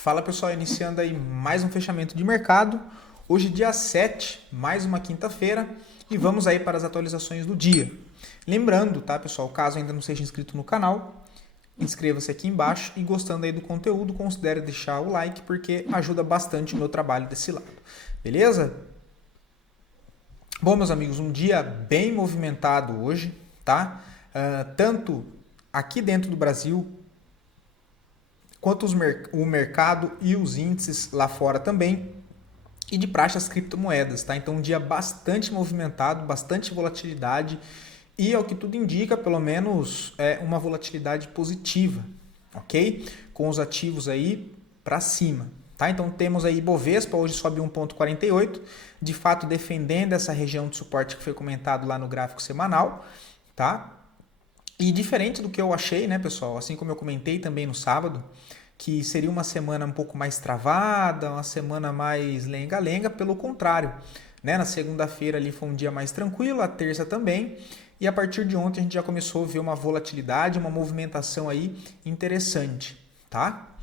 Fala pessoal, iniciando aí mais um fechamento de mercado. Hoje dia 7, mais uma quinta-feira, e vamos aí para as atualizações do dia. Lembrando, tá pessoal, caso ainda não seja inscrito no canal, inscreva-se aqui embaixo e gostando aí do conteúdo, considere deixar o like porque ajuda bastante o meu trabalho desse lado. Beleza? Bom, meus amigos, um dia bem movimentado hoje, tá? Tanto aqui dentro do Brasil, quanto o mercado e os índices lá fora também, e de praxe as criptomoedas, tá? Então um dia bastante movimentado, bastante volatilidade e ao que tudo indica, pelo menos uma volatilidade positiva, ok? Com os ativos aí para cima, tá? Então temos aí Bovespa, hoje sobe 1,48, de fato defendendo essa região de suporte que foi comentado lá no gráfico semanal, tá? E diferente do que eu achei, né, pessoal? Assim como eu comentei também no sábado, que seria uma semana um pouco mais travada, uma semana mais lenga-lenga, pelo contrário, né? Na segunda-feira ali foi um dia mais tranquilo, a terça também, e a partir de ontem a gente já começou a ver uma volatilidade, uma movimentação aí interessante, tá?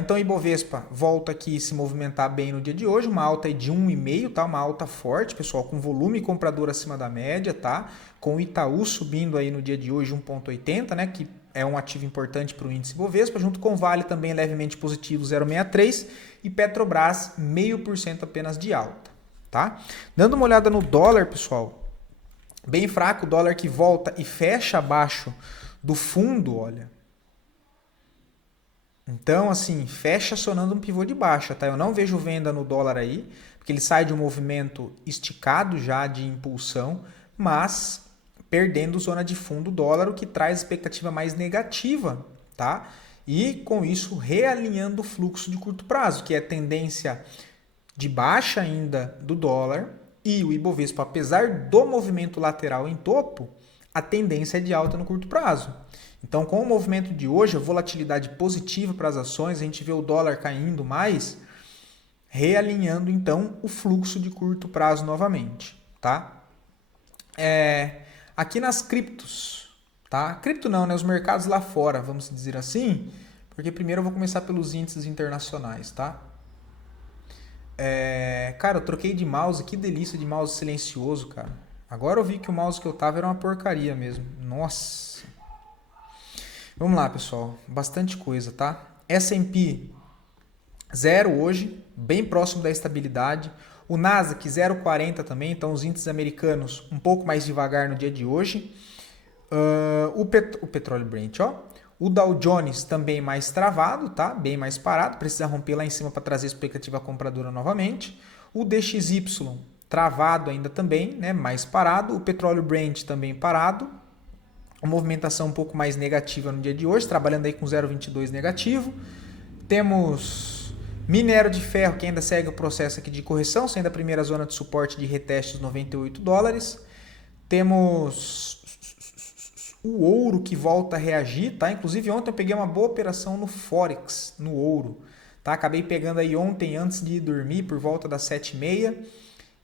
Então, Ibovespa volta aqui a se movimentar bem no dia de hoje, uma alta de 1,5, tá? Uma alta forte, pessoal, com volume comprador acima da média, tá? Com o Itaú subindo aí no dia de hoje 1,80, né? Que é um ativo importante para o índice Ibovespa, junto com Vale também levemente positivo 0,63 e Petrobras 0,5% apenas de alta, tá? Dando uma olhada no dólar, pessoal, bem fraco, o dólar que volta e fecha abaixo do fundo, olha. Então, assim, fecha acionando um pivô de baixa, tá? Eu não vejo venda no dólar aí, porque ele sai de um movimento esticado já de impulsão, mas perdendo zona de fundo do dólar, o que traz expectativa mais negativa, tá? E com isso realinhando o fluxo de curto prazo, que é a tendência de baixa ainda do dólar e o Ibovespa, apesar do movimento lateral em topo, a tendência é de alta no curto prazo. Então, com o movimento de hoje, a volatilidade positiva para as ações, a gente vê o dólar caindo mais, realinhando então o fluxo de curto prazo novamente, tá? Aqui nas criptos, tá? Cripto não, né? Os mercados lá fora, vamos dizer assim, porque primeiro eu vou começar pelos índices internacionais, tá? Cara, eu troquei de mouse, que delícia de mouse silencioso, cara. Agora eu vi que o mouse que eu tava era uma porcaria mesmo. Nossa. Vamos lá, pessoal. Bastante coisa, tá? S&P 0 hoje, bem próximo da estabilidade. O Nasdaq 0,40 também, então os índices americanos um pouco mais devagar no dia de hoje. O petróleo Brent, ó. O Dow Jones também mais travado, tá? Bem mais parado, precisa romper lá em cima para trazer expectativa compradora novamente. O DXY travado ainda também, né? Mais parado. O petróleo Brent também parado. A movimentação um pouco mais negativa no dia de hoje, trabalhando aí com 0,22 negativo. Temos minério de ferro, que ainda segue o processo aqui de correção, sendo a primeira zona de suporte de reteste dos $98. Temos o ouro que volta a reagir, tá? Inclusive ontem eu peguei uma boa operação no Forex, no ouro, tá? Acabei pegando aí ontem antes de ir dormir por volta das 7h30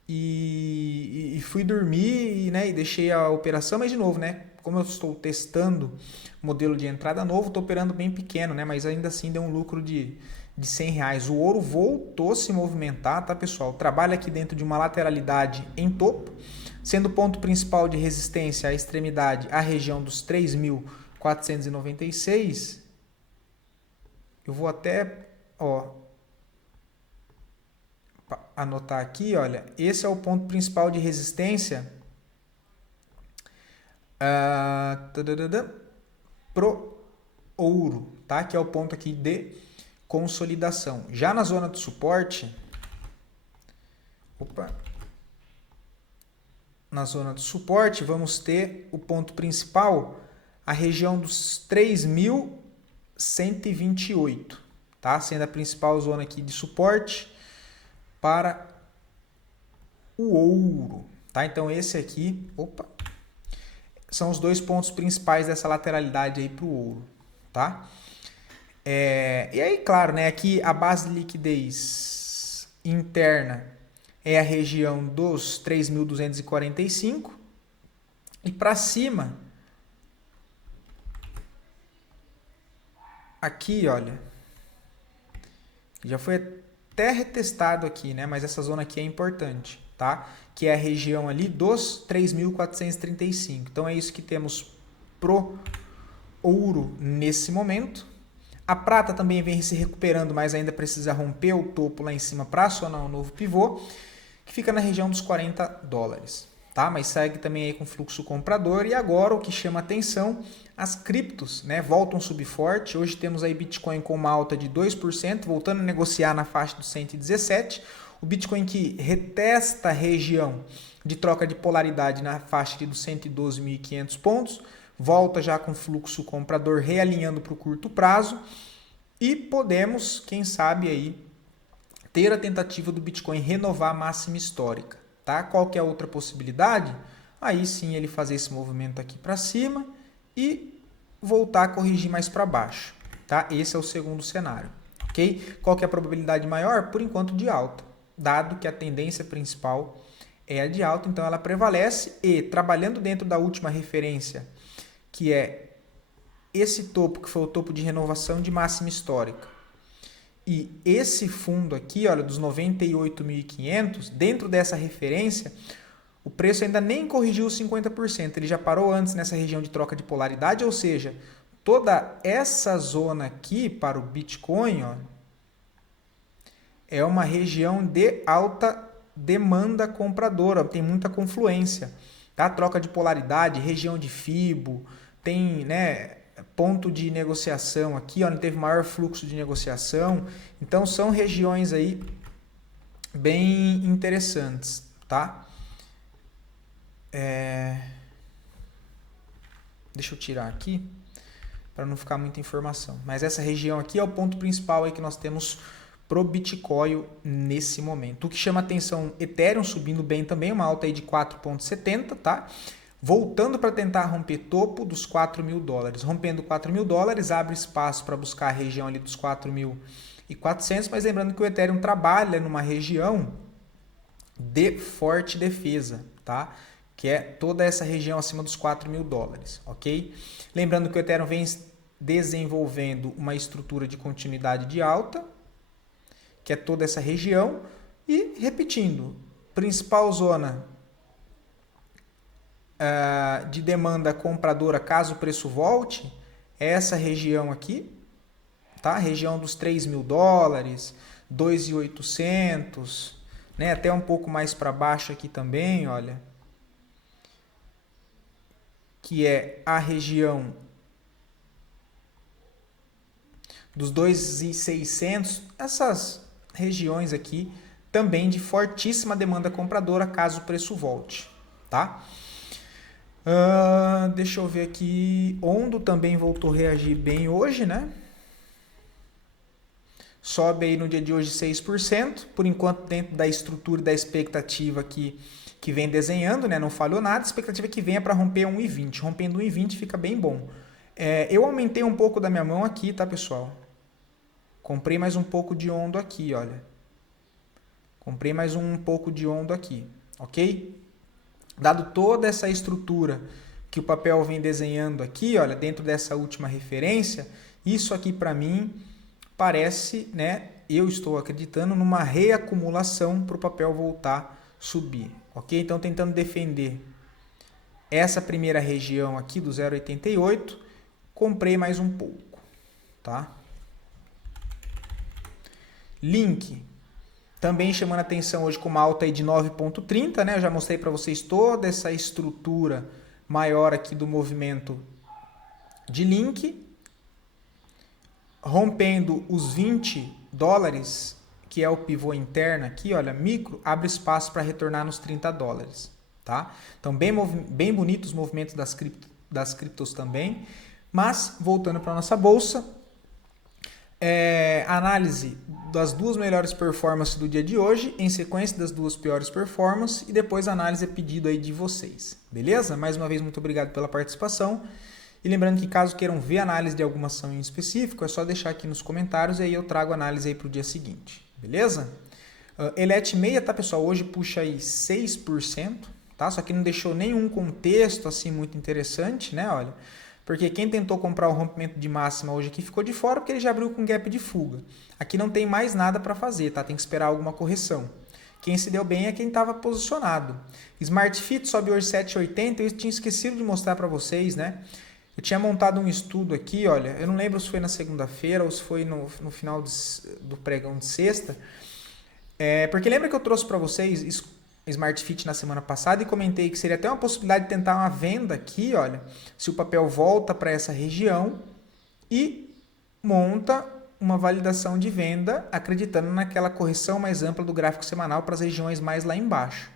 e fui dormir né, e deixei a operação, mas de novo, né? Como eu estou testando modelo de entrada novo, estou operando bem pequeno, né? Mas ainda assim deu um lucro de R$100. O ouro voltou a se movimentar, tá, pessoal? Trabalha aqui dentro de uma lateralidade em topo, sendo o ponto principal de resistência à extremidade a região dos 3.496. Eu vou até anotar aqui, olha, esse é o ponto principal de resistência pro ouro, tá? Que é o ponto aqui de consolidação. Já na zona de suporte, na zona de suporte, vamos ter o ponto principal, a região dos 3.128, tá? Sendo a principal zona aqui de suporte para o ouro, tá? Então esse aqui, são os dois pontos principais dessa lateralidade aí para o ouro, tá? E aí, claro, né? Aqui a base de liquidez interna é a região dos 3.245 e para cima, aqui, olha, Já foi até retestado aqui, né? Mas essa zona aqui é importante, tá? Que é a região ali dos 3.435. Então é isso que temos pro ouro nesse momento. A prata também vem se recuperando, mas ainda precisa romper o topo lá em cima para acionar um novo pivô, que fica na região dos $40. Tá? Mas segue também aí com fluxo comprador. E agora o que chama atenção, as criptos, né, voltam a subir forte. Hoje temos aí Bitcoin com uma alta de 2%, voltando a negociar na faixa dos 117. O Bitcoin que retesta a região de troca de polaridade na faixa dos 112.500 pontos, volta já com fluxo comprador realinhando para o curto prazo. E podemos, quem sabe aí, ter a tentativa do Bitcoin renovar a máxima histórica. Tá? Qual que é a outra possibilidade? Aí sim ele fazer esse movimento aqui para cima e voltar a corrigir mais para baixo. Tá? Esse é o segundo cenário. Okay? Qual que é a probabilidade maior? Por enquanto de alta, dado que a tendência principal é a de alta, então ela prevalece e trabalhando dentro da última referência, que é esse topo, que foi o topo de renovação de máxima histórica, e esse fundo aqui, olha, dos 98.500, dentro dessa referência, o preço ainda nem corrigiu os 50%, ele já parou antes nessa região de troca de polaridade, ou seja, toda essa zona aqui para o Bitcoin, ó, é uma região de alta demanda compradora, tem muita confluência, tá? Troca de polaridade, região de FIBO, tem, né, ponto de negociação aqui, onde teve maior fluxo de negociação. Então são regiões aí bem interessantes, tá? Deixa eu tirar aqui para não ficar muita informação. Mas essa região aqui é o ponto principal aí que nós temos pro Bitcoin nesse momento. O que chama atenção, Ethereum subindo bem também, uma alta aí de 4,70, tá? Voltando para tentar romper topo dos $4.000. Rompendo $4.000, abre espaço para buscar a região ali dos 4.400, mas lembrando que o Ethereum trabalha numa região de forte defesa, tá? Que é toda essa região acima dos $4.000, ok? Lembrando que o Ethereum vem desenvolvendo uma estrutura de continuidade de alta, que é toda essa região, e repetindo, principal zona de demanda compradora, caso o preço volte, é essa região aqui, tá? Região dos $3.000, 2.800, né? Até um pouco mais para baixo aqui também, olha, que é a região dos 2.600, essas regiões aqui também de fortíssima demanda compradora, caso o preço volte, tá? Deixa eu ver aqui. Ondo também voltou a reagir bem hoje, né? Sobe aí no dia de hoje 6%, por enquanto dentro da estrutura e da expectativa que vem desenhando, né? Não falhou nada, a expectativa é que venha para romper 1,20. Rompendo 1,20 fica bem bom. Eu aumentei um pouco da minha mão aqui, tá, pessoal? Comprei mais um pouco de Ondo aqui, olha. Comprei mais um pouco de Ondo aqui, ok? Dado toda essa estrutura que o papel vem desenhando aqui, olha, dentro dessa última referência, isso aqui para mim parece, né, eu estou acreditando numa reacumulação para o papel voltar a subir, ok? Então tentando defender essa primeira região aqui do 0,88, comprei mais um pouco, tá? Link. Também chamando a atenção hoje com uma alta aí de 9,30, né? Eu já mostrei para vocês toda essa estrutura maior aqui do movimento de Link. Rompendo os $20, que é o pivô interno aqui, olha, micro, abre espaço para retornar nos $30, tá? Então, bem bonitos os movimentos das criptos também. Mas, voltando para a nossa bolsa, análise das duas melhores performances do dia de hoje, em sequência das duas piores performances, e depois a análise a pedido aí de vocês, beleza? Mais uma vez, muito obrigado pela participação, e lembrando que caso queiram ver análise de alguma ação em específico, é só deixar aqui nos comentários e aí eu trago a análise aí para o dia seguinte, beleza? Elet meia, tá, pessoal? Hoje puxa aí 6%, tá? Só que não deixou nenhum contexto assim muito interessante, né? Olha, Porque quem tentou comprar o rompimento de máxima hoje aqui ficou de fora porque ele já abriu com gap de fuga. Aqui não tem mais nada para fazer, tá? Tem que esperar alguma correção. Quem se deu bem é quem estava posicionado. Smart Fit sobe hoje 7,80. Eu tinha esquecido de mostrar para vocês, né? Eu tinha montado um estudo aqui, olha. Eu não lembro se foi na segunda-feira ou se foi no final do pregão de sexta. Porque lembra que eu trouxe para vocês Smart Fit na semana passada e comentei que seria até uma possibilidade de tentar uma venda aqui, olha. Se o papel volta para essa região e monta uma validação de venda, acreditando naquela correção mais ampla do gráfico semanal para as regiões mais lá embaixo.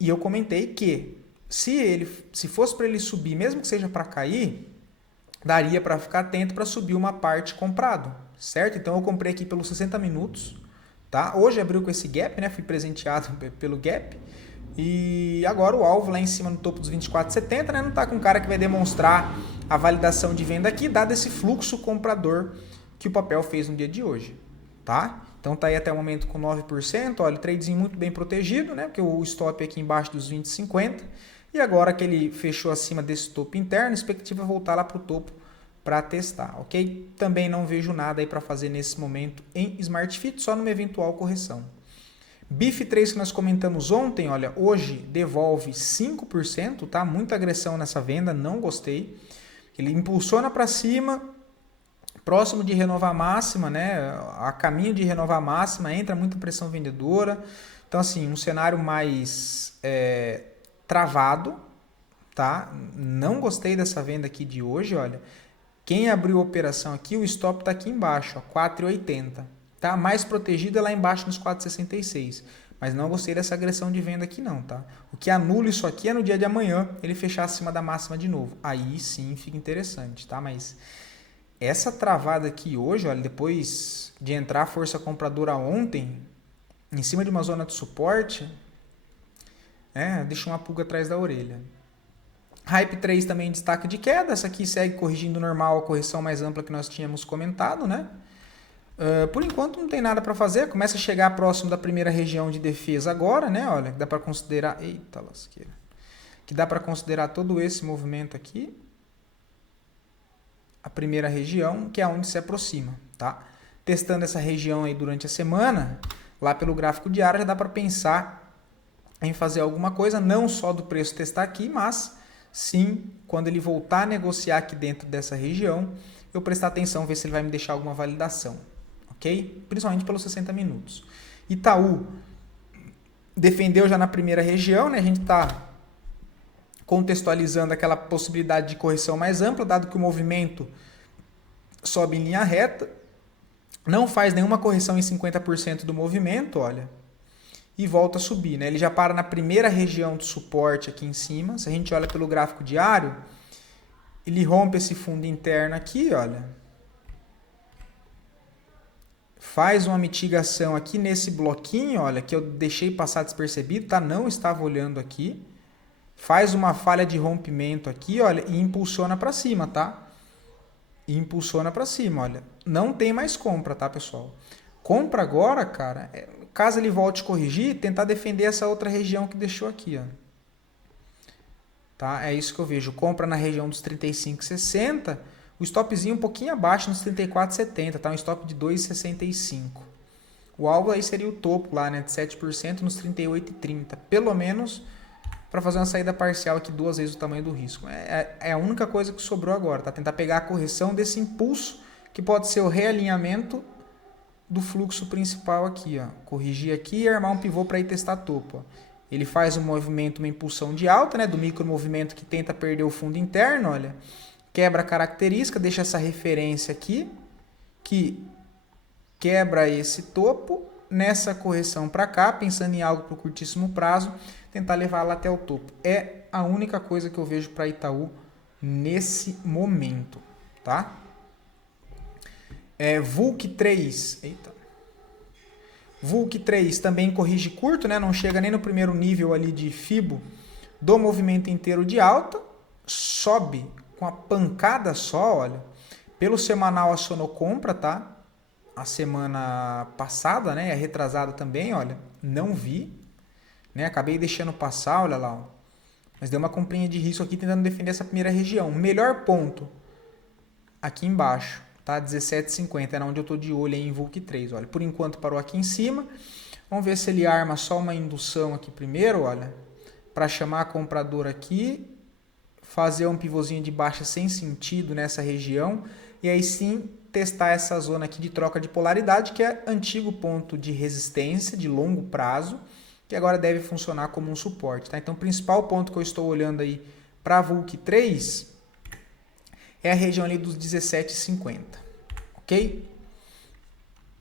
E eu comentei que se fosse para ele subir, mesmo que seja para cair, daria para ficar atento para subir uma parte comprado, certo? Então eu comprei aqui pelos 60 minutos, tá? Hoje abriu com esse gap, né? Fui presenteado pelo gap. E agora o alvo lá em cima no topo dos 24,70, né? Não está com um cara que vai demonstrar a validação de venda aqui, dado esse fluxo comprador que o papel fez no dia de hoje, tá? Então tá aí até o momento com 9%, olha, o tradezinho muito bem protegido, né? Porque o stop aqui embaixo dos 20,50 e agora que ele fechou acima desse topo interno, a expectativa é voltar lá para o topo para testar, ok? Também não vejo nada aí para fazer nesse momento em Smart Fit, só numa eventual correção. BIF3 que nós comentamos ontem, olha, hoje devolve 5%, tá? Muita agressão nessa venda, não gostei. Ele impulsiona para cima, próximo de renovar a máxima, né? A caminho de renovar a máxima, entra muita pressão vendedora. Então, assim, um cenário mais travado, tá? Não gostei dessa venda aqui de hoje, olha. Quem abriu a operação aqui, o stop está aqui embaixo, 4,80. Tá? Mais protegida lá embaixo nos 4,66. Mas não gostei dessa agressão de venda aqui não, tá? O que anula isso aqui é no dia de amanhã ele fechar acima da máxima de novo. Aí sim fica interessante, tá? Mas essa travada aqui hoje, olha, depois de entrar a força compradora ontem, em cima de uma zona de suporte, deixa uma pulga atrás da orelha. Hype 3 também destaque de queda. Essa aqui segue corrigindo normal a correção mais ampla que nós tínhamos comentado, né? Por enquanto não tem nada para fazer. Começa a chegar próximo da primeira região de defesa agora, né? Olha, dá para considerar... Eita lasqueira. Que dá para considerar todo esse movimento aqui. A primeira região, que é onde se aproxima, tá? Testando essa região aí durante a semana, lá pelo gráfico diário, já dá para pensar em fazer alguma coisa, não só do preço testar aqui, mas sim, quando ele voltar a negociar aqui dentro dessa região, eu prestar atenção, ver se ele vai me deixar alguma validação, ok? Principalmente pelos 60 minutos. Itaú defendeu já na primeira região, né? A gente está contextualizando aquela possibilidade de correção mais ampla, dado que o movimento sobe em linha reta, não faz nenhuma correção em 50% do movimento, olha, e volta a subir, né? Ele já para na primeira região do suporte aqui em cima. Se a gente olha pelo gráfico diário, ele rompe esse fundo interno aqui, olha. Faz uma mitigação aqui nesse bloquinho, olha, que eu deixei passar despercebido, tá? Não estava olhando aqui. Faz uma falha de rompimento aqui, olha, e impulsiona para cima, tá? E impulsiona para cima, olha. Não tem mais compra, tá, pessoal? Compra agora, cara, caso ele volte a corrigir, tentar defender essa outra região que deixou aqui, ó. Tá? É isso que eu vejo. Compra na região dos 35,60, o stopzinho um pouquinho abaixo nos 34,70, tá? Um stop de 2,65. O alvo aí seria o topo lá, né, de 7% nos 38,30. Pelo menos para fazer uma saída parcial aqui 2 vezes o tamanho do risco. É a única coisa que sobrou agora, tá? Tentar pegar a correção desse impulso, que pode ser o realinhamento do fluxo principal aqui, ó. Corrigir aqui e armar um pivô para ir testar topo, ó. Ele faz um movimento, uma impulsão de alta, né, do micro movimento que tenta perder o fundo interno, olha. Quebra a característica, deixa essa referência aqui, que quebra esse topo, nessa correção para cá, pensando em algo para o curtíssimo prazo, tentar levar lá até o topo. É a única coisa que eu vejo para Itaú nesse momento, tá? VULC 3, VULC 3 também corrige curto, né? Não chega nem no primeiro nível ali de FIBO do movimento inteiro de alta, sobe com a pancada só, olha, pelo semanal acionou compra, tá? A semana passada, né? A retrasada também, olha, não vi, né? Acabei deixando passar, olha lá, ó. Mas deu uma comprinha de risco aqui tentando defender essa primeira região. Melhor ponto aqui embaixo, tá? 17,50 era onde eu estou de olho aí em VULC 3. Olha, por enquanto parou aqui em cima. Vamos ver se ele arma só uma indução aqui primeiro, olha, para chamar a compradora aqui, fazer um pivôzinho de baixa sem sentido nessa região e aí sim testar essa zona aqui de troca de polaridade, que é antigo ponto de resistência de longo prazo, que agora deve funcionar como um suporte, tá? Então, o principal ponto que eu estou olhando aí para VULC 3 é a região ali dos 17,50, ok?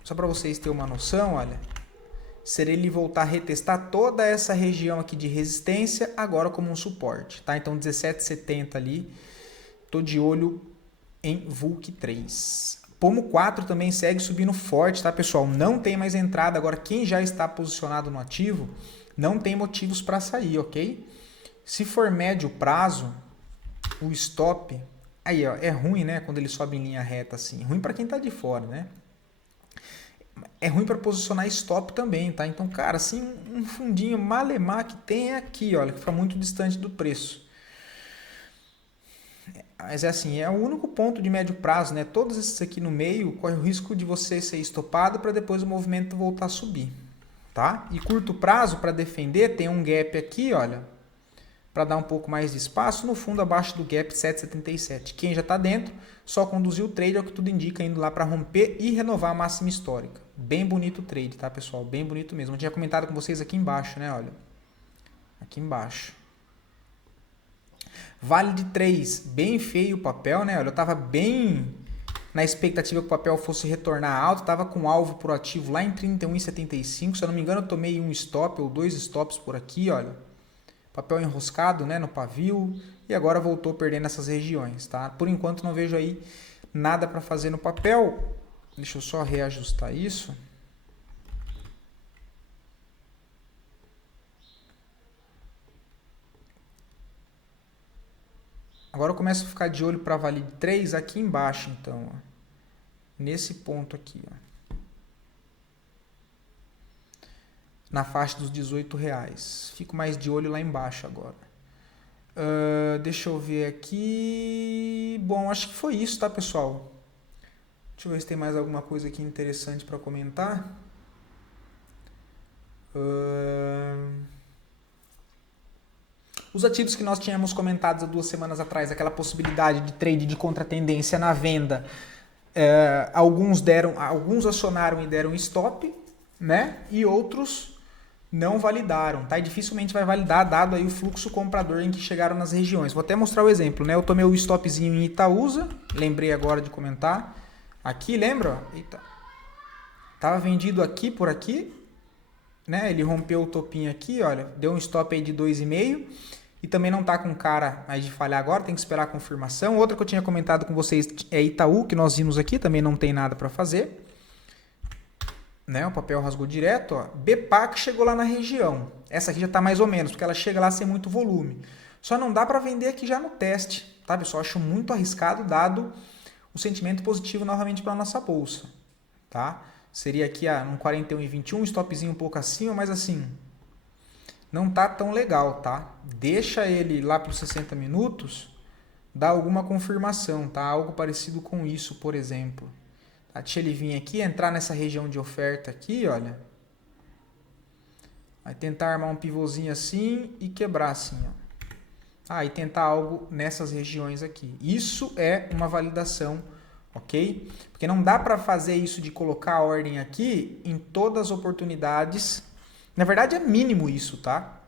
Só para vocês terem uma noção, olha, seria ele voltar a retestar toda essa região aqui de resistência agora como um suporte, tá? Então, 17,70 ali, tô de olho em VULC 3. Pomo 4 também segue subindo forte, tá, pessoal? Não tem mais entrada. Agora, quem já está posicionado no ativo, não tem motivos para sair, ok? Se for médio prazo, o stop... Aí, ó, é ruim, né? Quando ele sobe em linha reta assim. Ruim para quem tá de fora, né? É ruim para posicionar stop também, tá? Então, cara, assim, um fundinho malemar que tem é aqui, olha, que fica muito distante do preço. Mas é assim, é o único ponto de médio prazo, né? Todos esses aqui no meio corre o risco de você ser estopado para depois o movimento voltar a subir, tá? E curto prazo, para defender, tem um gap aqui, olha, para dar um pouco mais de espaço, no fundo abaixo do gap 7,77. Quem já está dentro, só conduzir o trade, é o que tudo indica, indo lá para romper e renovar a máxima histórica. Bem bonito o trade, tá, pessoal? Bem bonito mesmo. Eu tinha comentado com vocês aqui embaixo, né? Olha, aqui embaixo. Vale de 3, bem feio o papel, né? Olha, eu estava bem na expectativa que o papel fosse retornar alto, estava com alvo por ativo lá em 31,75, se eu não me engano eu tomei um stop ou 2 stops por aqui, olha. Papel enroscado, né, no pavio, e agora voltou perdendo essas regiões, tá? Por enquanto não vejo aí nada para fazer no papel. Deixa eu só reajustar isso. Agora eu começo a ficar de olho para Vale de 3 aqui embaixo, então, ó. Nesse ponto aqui, ó. Na faixa dos R$18. Fico mais de olho lá embaixo agora. Deixa eu ver aqui. Bom, acho que foi isso, tá, pessoal? Deixa eu ver se tem mais alguma coisa aqui interessante para comentar. Os ativos que nós tínhamos comentado há 2 semanas atrás, aquela possibilidade de trade de contratendência na venda, alguns acionaram e deram stop, né? E outros não validaram, tá? E dificilmente vai validar, dado aí o fluxo comprador em que chegaram nas regiões. Vou até mostrar o exemplo, né? Eu tomei o stopzinho em Itaúsa, lembrei agora de comentar. Aqui, lembra? Eita. Tava vendido aqui, por aqui, né? Ele rompeu o topinho aqui, olha, deu um stop aí de 2,5 e também não tá com cara mais de falhar agora, tem que esperar a confirmação. Outra que eu tinha comentado com vocês é Itaú, que nós vimos aqui, também não tem nada para fazer. Né? O papel rasgou direto, ó. BPAC chegou lá na região. Essa aqui já tá mais ou menos, porque ela chega lá sem muito volume. Só não dá para vender aqui já no teste, tá, pessoal? Acho muito arriscado, dado o sentimento positivo novamente para a nossa bolsa, tá? Seria aqui num 41,21, stopzinho um pouco acima, mas assim, não tá tão legal, tá? Deixa ele lá para os 60 minutos, dá alguma confirmação, tá? Algo parecido com isso, por exemplo. Tá? Deixa ele vir aqui, entrar nessa região de oferta aqui, olha. Vai tentar armar um pivôzinho assim e quebrar assim, ó. E tentar algo nessas regiões aqui. Isso é uma validação, ok? Porque não dá para fazer isso de colocar a ordem aqui em todas as oportunidades. Na verdade é mínimo isso, tá?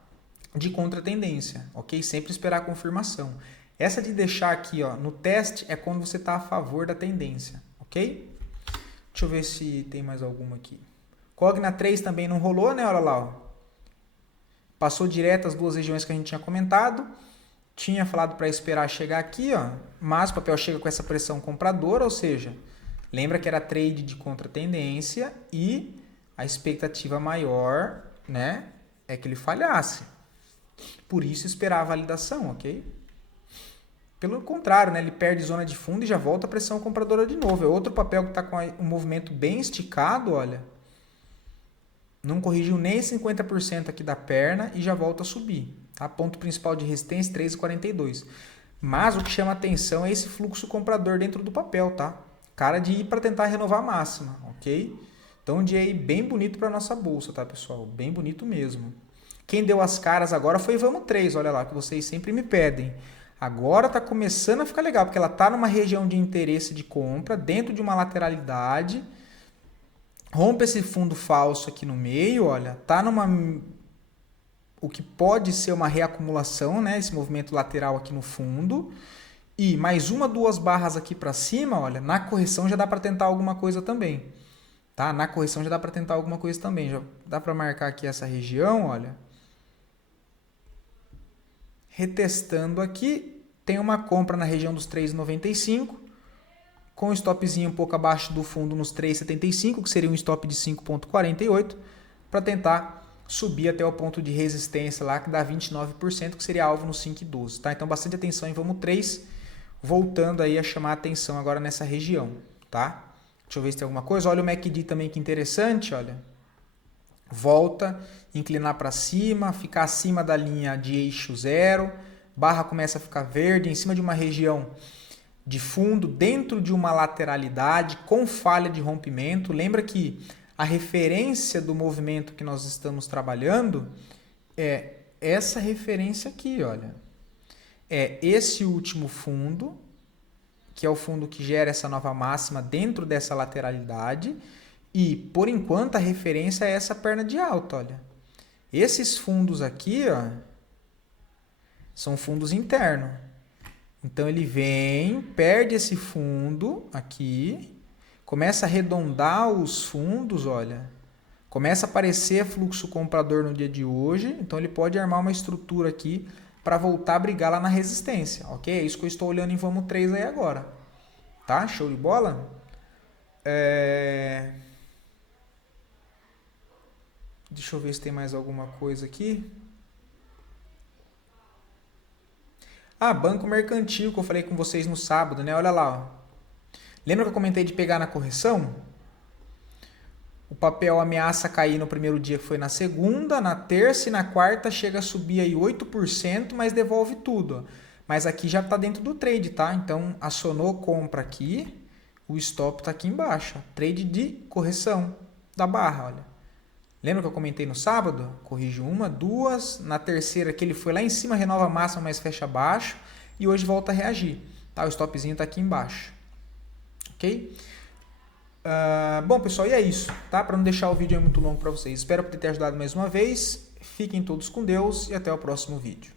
De contratendência, ok? Sempre esperar a confirmação. Essa de deixar aqui, ó, no teste é quando você está a favor da tendência, ok? Deixa eu ver se tem mais alguma aqui. Cogna 3 também não rolou, né? Olha lá, ó. Passou direto as 2 regiões que a gente tinha comentado. Tinha falado para esperar chegar aqui, ó, mas o papel chega com essa pressão compradora, ou seja, lembra que era trade de contratendência e a expectativa maior, né, é que ele falhasse. Por isso esperar a validação, ok? Pelo contrário, né, ele perde zona de fundo e já volta a pressão compradora de novo. É outro papel que está com um movimento bem esticado, olha. Não corrigiu nem 50% aqui da perna e já volta a subir. Tá? Ponto principal de resistência 3,42. Mas o que chama atenção é esse fluxo comprador dentro do papel, tá? Cara de ir para tentar renovar a máxima, ok? Então, um dia aí bem bonito para nossa bolsa, tá, pessoal? Bem bonito mesmo. Quem deu as caras agora foi Vamos 3, olha lá, que vocês sempre me pedem. Agora tá começando a ficar legal, porque ela tá numa região de interesse de compra, dentro de uma lateralidade. Rompe esse fundo falso aqui no meio, olha, tá numa... o que pode ser uma reacumulação, né? Esse movimento lateral aqui no fundo. E mais uma, duas barras aqui para cima, olha, na correção já dá para tentar alguma coisa também. Tá? Na correção já dá para tentar alguma coisa também. Já dá para marcar aqui essa região, olha. Retestando aqui, tem uma compra na região dos 3,95, com um stopzinho um pouco abaixo do fundo nos 3,75, que seria um stop de 5,48, para tentar subir até o ponto de resistência lá, que dá 29%, que seria alvo no 5,12. Tá? Então, bastante atenção em Vamos 3, voltando aí a chamar a atenção agora nessa região. Tá? Deixa eu ver se tem alguma coisa. Olha o MACD também, que interessante, olha. Volta, inclinar para cima, ficar acima da linha de eixo zero, barra começa a ficar verde, em cima de uma região de fundo, dentro de uma lateralidade, com falha de rompimento. Lembra que a referência do movimento que nós estamos trabalhando é essa referência aqui, olha. É esse último fundo, que é o fundo que gera essa nova máxima dentro dessa lateralidade. E, por enquanto, a referência é essa perna de alta, olha. Esses fundos aqui, ó, são fundos internos. Então, ele vem, perde esse fundo aqui, começa a arredondar os fundos, olha. Começa a aparecer fluxo comprador no dia de hoje. Então, ele pode armar uma estrutura aqui para voltar a brigar lá na resistência, ok? É isso que eu estou olhando em Vamos 3 aí agora. Tá? Show de bola? Deixa eu ver se tem mais alguma coisa aqui. Ah, Banco Mercantil, que eu falei com vocês no sábado, né? Olha lá, ó. Lembra que eu comentei de pegar na correção? O papel ameaça cair no primeiro dia, que foi na segunda, na terça e na quarta chega a subir aí 8%, mas devolve tudo, ó. Mas aqui já está dentro do trade, tá? Então, acionou compra aqui, o stop está aqui embaixo, ó. Trade de correção da barra, olha. Lembra que eu comentei no sábado? Corrige uma, duas. Na terceira que ele foi lá em cima, renova a máxima, mas fecha abaixo. E hoje volta a reagir. Tá? O stopzinho está aqui embaixo. Ok? Bom, pessoal, e é isso. Tá? Para não deixar o vídeo muito longo para vocês. Espero poder ter ajudado mais uma vez. Fiquem todos com Deus e até o próximo vídeo.